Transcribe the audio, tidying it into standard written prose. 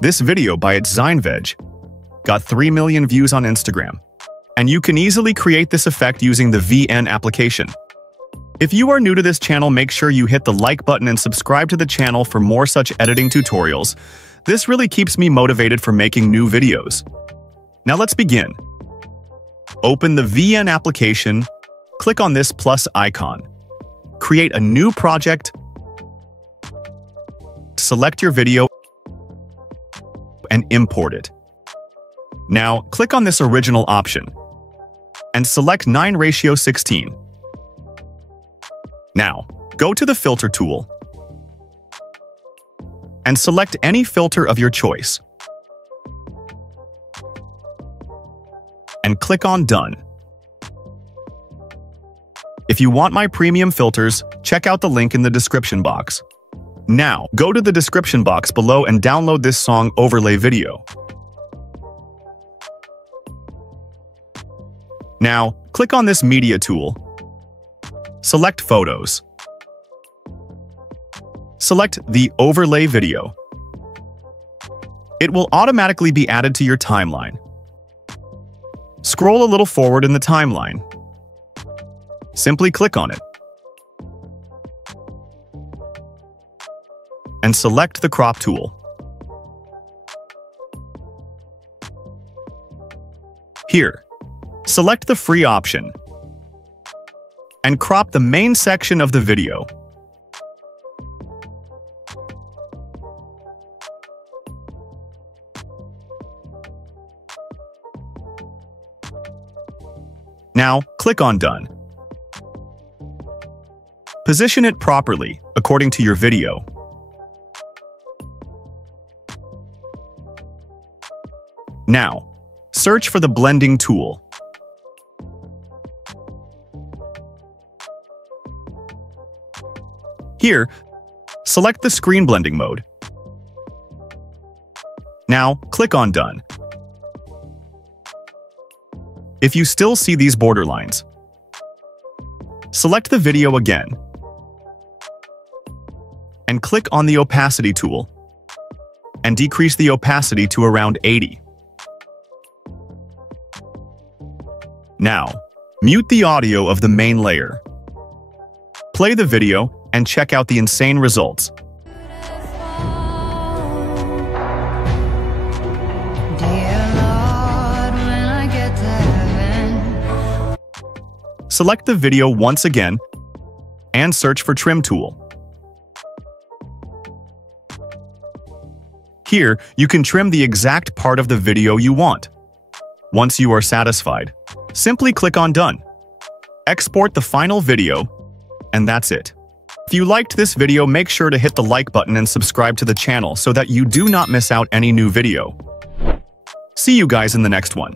This video by its Zeinveg got 3 million views on Instagram, and you can easily create this effect using the VN application. If you are new to this channel, make sure you hit the like button and subscribe to the channel for more such editing tutorials. This really keeps me motivated for making new videos. Now let's begin. Open the VN application, click on this plus icon, create a new project, select your video, and import it. Now, click on this original option and select 9:16. Now, go to the filter tool and select any filter of your choice and click on Done. If you want my premium filters, check out the link in the description box. Now, go to the description box below and download this song overlay video. Now, click on this media tool. Select Photos. Select the overlay video. It will automatically be added to your timeline. Scroll a little forward in the timeline. Simply click on it and select the crop tool. Here, select the free option and crop the main section of the video. Now, click on Done. Position it properly according to your video. Now, search for the blending tool. Here, select the screen blending mode. Now, click on Done. If you still see these borderlines, select the video again and click on the opacity tool and decrease the opacity to around 80. Now, mute the audio of the main layer. Play the video and check out the insane results. Select the video once again and search for Trim tool. Here, you can trim the exact part of the video you want. Once you are satisfied, simply click on Done. Export the final video, and that's it. If you liked this video, make sure to hit the like button and subscribe to the channel so that you do not miss out any new video. See you guys in the next one.